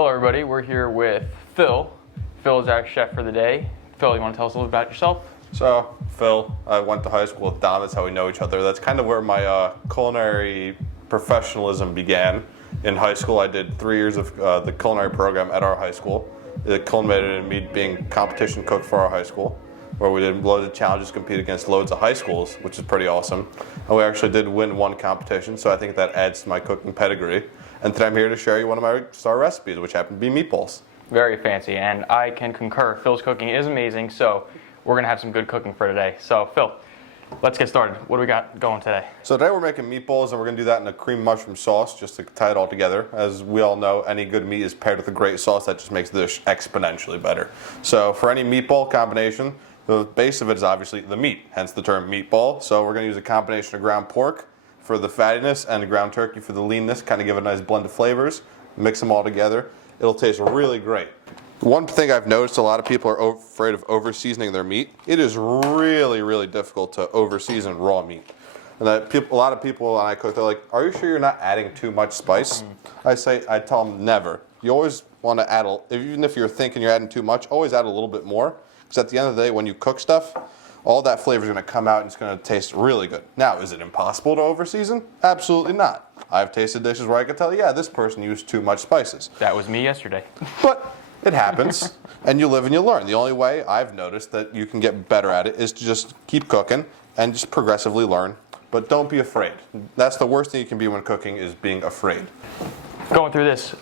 Hello everybody, we're here with Phil. Phil is our chef for the day. Phil, you want to tell us a little about yourself? So, Phil, I went to high school with Dom. That's how we know each other. That's kind of where my culinary professionalism began. In high school, I did 3 years of the culinary program at our high school. It culminated in me being competition cook for our high school, where we did loads of challenges, compete against loads of high schools, which is pretty awesome. And we actually did win one competition, so I think that adds to my cooking pedigree. And today I'm here to share you one of my star recipes, which happen to be meatballs. Very fancy, and I can concur. Phil's cooking is amazing, so we're going to have some good cooking for today. So, Phil, let's get started. What do we got going today? So today we're making meatballs, and we're going to do that in a cream mushroom sauce, just to tie it all together. As we all know, any good meat is paired with a great sauce. That just makes the dish exponentially better. So for any meatball combination, the base of it is obviously the meat, hence the term meatball. So we're going to use a combination of ground pork for the fattiness and ground turkey for the leanness, kind of give it a nice blend of flavors, mix them all together. It'll taste really great. One thing I've noticed, a lot of people are afraid of over-seasoning their meat. It is really, really difficult to over-season raw meat. And a lot of people, when I cook, they're like, are you sure you're not adding too much spice? I tell them never. You always want to add, even if you're thinking you're adding too much, always add a little bit more. Because at the end of the day, when you cook stuff, all that flavor is going to come out and it's going to taste really good. Now, is it impossible to over-season? Absolutely not. I've tasted dishes where I can tell, yeah, this person used too much spices. That was me yesterday. But it happens, and you live and you learn. The only way I've noticed that you can get better at it is to just keep cooking and just progressively learn. But don't be afraid. That's the worst thing you can be when cooking, is being afraid. Going through this,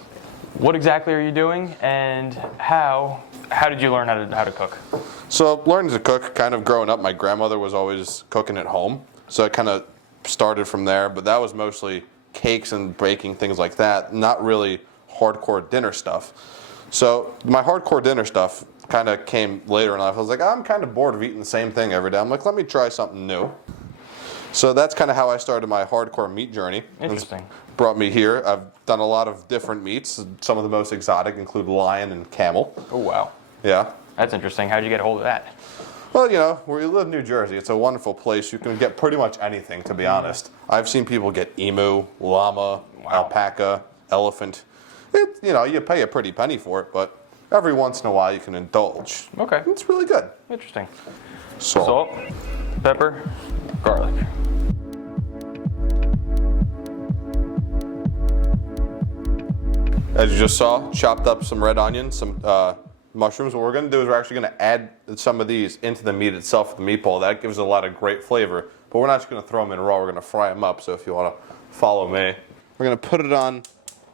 what exactly are you doing, and how did you learn how to cook? So learning to cook, kind of growing up, my grandmother was always cooking at home. So I kind of started from there, but that was mostly cakes and baking, things like that, not really hardcore dinner stuff. So my hardcore dinner stuff kind of came later in life. I was like, I'm kind of bored of eating the same thing every day. I'm like, let me try something new. So that's kind of how I started my hardcore meat journey. Interesting. It's brought me here. I've done a lot of different meats. Some of the most exotic include lion and camel. Oh, wow. Yeah. That's interesting. How'd you get a hold of that? Well, you know, where you live in New Jersey, it's a wonderful place. You can get pretty much anything, to be honest. I've seen people get emu, llama, alpaca, elephant. You pay a pretty penny for it, but every once in a while you can indulge. Okay. It's really good. Interesting. Salt, pepper, garlic. As you just saw, chopped up some red onions, some mushrooms. What we're going to do is we're actually going to add some of these into the meat itself, the meatball. That gives a lot of great flavor. But we're not just going to throw them in raw. We're going to fry them up. So if you want to follow me, we're going to put it on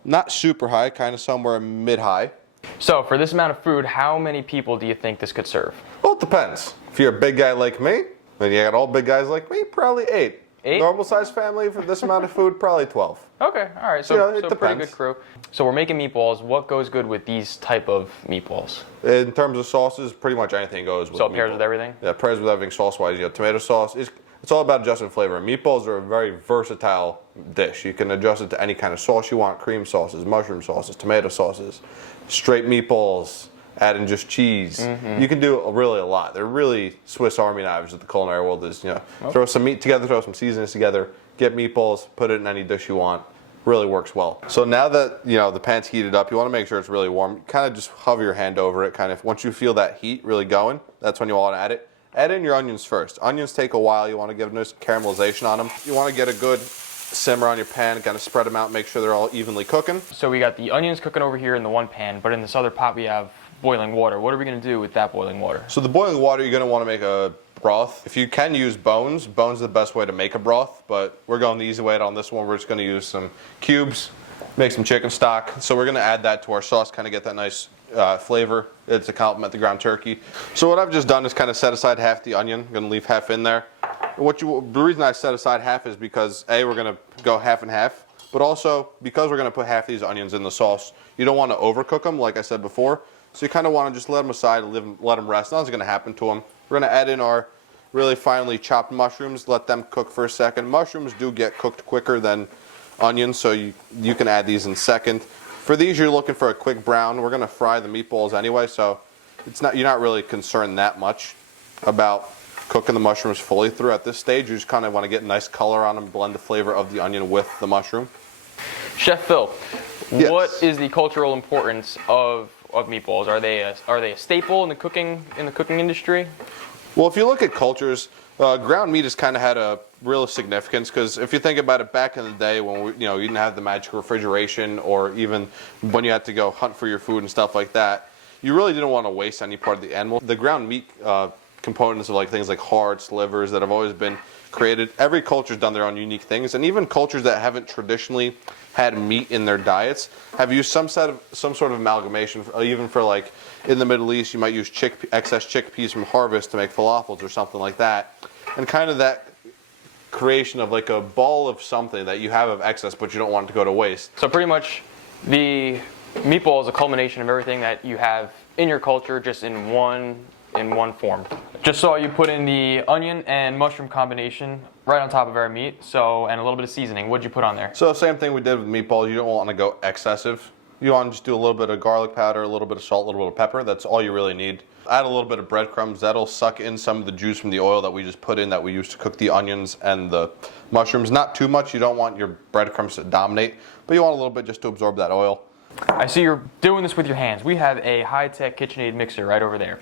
not super high, kind of somewhere mid-high. So for this amount of food, how many people do you think this could serve? Well, it depends. If you're a big guy like me, and you got all big guys like me, probably 8. 8? Normal size family for this amount of food, probably 12. Okay, all right. So, it depends. Pretty good crew. So we're making meatballs. What goes good with these type of meatballs? In terms of sauces, pretty much anything goes with So it pairs with everything? Yeah, pairs with everything sauce-wise. You have tomato sauce. It's all about adjusting flavor. Meatballs are a very versatile dish. You can adjust it to any kind of sauce you want. Cream sauces, mushroom sauces, tomato sauces, straight meatballs, add in just cheese. Mm-hmm. You can do really a lot. They're really Swiss Army knives that the culinary world is. Throw some meat together, throw some seasonings together, get meatballs, put it in any dish you want. Really works well. So now that the pan's heated up, you want to make sure it's really warm. Kind of just hover your hand over it. Kind of once you feel that heat really going, that's when you want to add it. Add in your onions first. Onions take a while. You want to give a nice caramelization on them. You want to get a good simmer on your pan, kind of spread them out, make sure they're all evenly cooking. So we got the onions cooking over here in the one pan, but in this other pot we have boiling water. What are we going to do with that boiling water? So the boiling water, you're going to want to make a broth. If you can use bones, bones are the best way to make a broth, but we're going the easy way on this one. We're just going to use some cubes, make some chicken stock. So we're going to add that to our sauce, kind of get that nice flavor. It's to complement the ground turkey. So what I've just done is kind of set aside half the onion. I'm going to leave half in there. The reason I set aside half is because A, we're going to go half and half, but also because we're going to put half these onions in the sauce, you don't want to overcook them, like I said before. So you kind of want to just let them aside and let them rest. Nothing's going to happen to them. We're going to add in our really finely chopped mushrooms, let them cook for a second. Mushrooms do get cooked quicker than onions, so you can add these in second. For these, you're looking for a quick brown. We're going to fry the meatballs anyway, so you're not really concerned that much about cooking the mushrooms fully through at this stage. You just kind of want to get a nice color on them, blend the flavor of the onion with the mushroom. Chef Phil, Yes. What is the cultural importance of meatballs? Are they a staple in the cooking industry? Well, if you look at cultures, ground meat has kind of had a real significance, because if you think about it, back in the day when you didn't have the magic refrigeration, or even when you had to go hunt for your food and stuff like that, you really didn't want to waste any part of the animal. The ground meat components of things like hearts, livers that have always been created. Every culture's done their own unique things, and even cultures that haven't traditionally had meat in their diets have used some sort of amalgamation. Even for in the Middle East, you might use excess chickpeas from harvest to make falafels or something like that, and kind of that creation of a ball of something that you have of excess, but you don't want it to go to waste. So pretty much, the meatball is a culmination of everything that you have in your culture, just in one form. Just saw you put in the onion and mushroom combination right on top of our meat, and a little bit of seasoning. What'd you put on there? So same thing we did with meatballs. You don't want to go excessive. You want to just do a little bit of garlic powder, a little bit of salt, a little bit of pepper. That's all you really need. Add a little bit of breadcrumbs. That'll suck in some of the juice from the oil that we just put in, that we used to cook the onions and the mushrooms. Not too much. You don't want your breadcrumbs to dominate, but you want a little bit just to absorb that oil. I see you're doing this with your hands. We have a high-tech KitchenAid mixer right over there.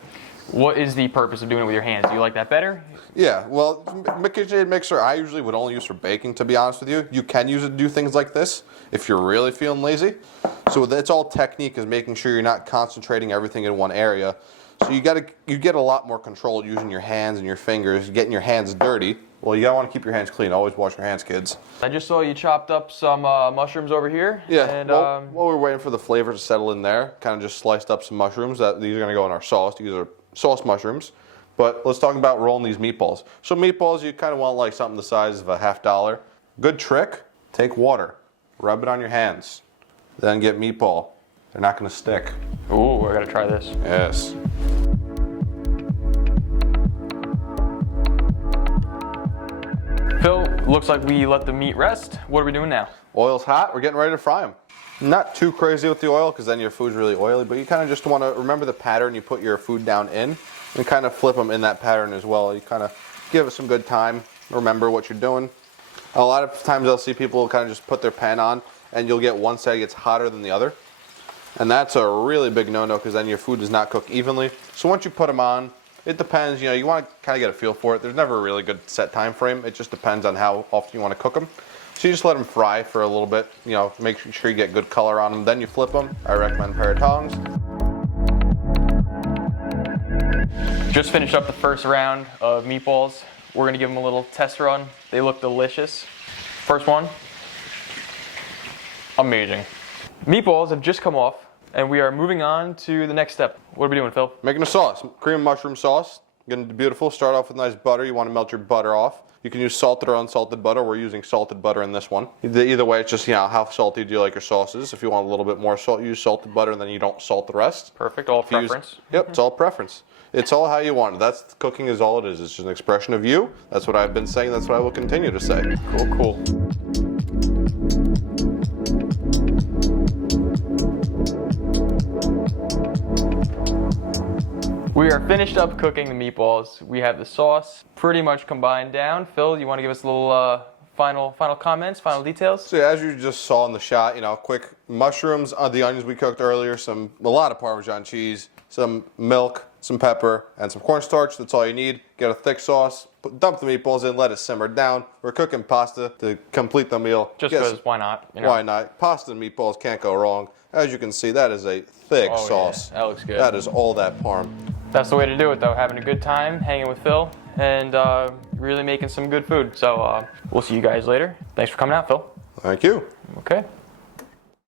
What is the purpose of doing it with your hands? Do you like that better? Yeah, well, KitchenAid mixer I usually would only use for baking, to be honest with you. You can use it to do things like this if you're really feeling lazy. So it's all technique, is making sure you're not concentrating everything in one area. So you get a lot more control using your hands and your fingers, getting your hands dirty. Well, you gotta want to keep your hands clean. Always wash your hands, kids. I just saw you chopped up some mushrooms over here. Yeah, And, while we're waiting for the flavor to settle in there, kind of just sliced up some mushrooms. These are gonna go in our sauce. These are sauce mushrooms. But let's talk about rolling these meatballs. So meatballs, you kind of want something the size of a $50. Good trick, take water, rub it on your hands, then get meatball. They're not gonna stick. Ooh, we're gonna try this. Yes. Phil, looks like we let the meat rest. What are we doing now? Oil's hot, we're getting ready to fry them. Not too crazy with the oil, because then your food's really oily, but you kind of just want to remember the pattern you put your food down in, and kind of flip them in that pattern as well. You kind of give it some good time, remember what you're doing. A lot of times I'll see people kind of just put their pan on, and you'll get one side gets hotter than the other. And that's a really big no-no, because then your food does not cook evenly. So once you put them on, it depends, you want to kind of get a feel for it. There's never a really good set time frame. It just depends on how often you want to cook them. So you just let them fry for a little bit, make sure you get good color on them. Then you flip them. I recommend a pair of tongs. Just finished up the first round of meatballs. We're gonna give them a little test run. They look delicious. First one, amazing. Meatballs have just come off, and we are moving on to the next step. What are we doing, Phil? Making a sauce, cream and mushroom sauce. Gonna do beautiful. Start off with nice butter. You want to melt your butter off. You can use salted or unsalted butter. We're using salted butter in this one. Either way, it's just how salty do you like your sauces. If you want a little bit more salt, use salted butter, and then you don't salt the rest. Perfect, all preference. Yep, it's all preference. It's all how you want it. Cooking is all it is. It's just an expression of you. That's what I've been saying. That's what I will continue to say. Cool. We are finished up cooking the meatballs. We have the sauce pretty much combined down. Phil, you want to give us a little final comments, final details? So as you just saw in the shot, quick mushrooms, the onions we cooked earlier, a lot of Parmesan cheese, some milk, some pepper, and some cornstarch. That's all you need. Get a thick sauce, dump the meatballs in, let it simmer down. We're cooking pasta to complete the meal. Just because, why not? Why not? Pasta and meatballs can't go wrong. As you can see, that is a thick sauce. Yeah, that looks good. That is all that parm. That's the way to do it, though. Having a good time, hanging with Phil, and really making some good food. So we'll see you guys later. Thanks for coming out, Phil. Thank you. Okay.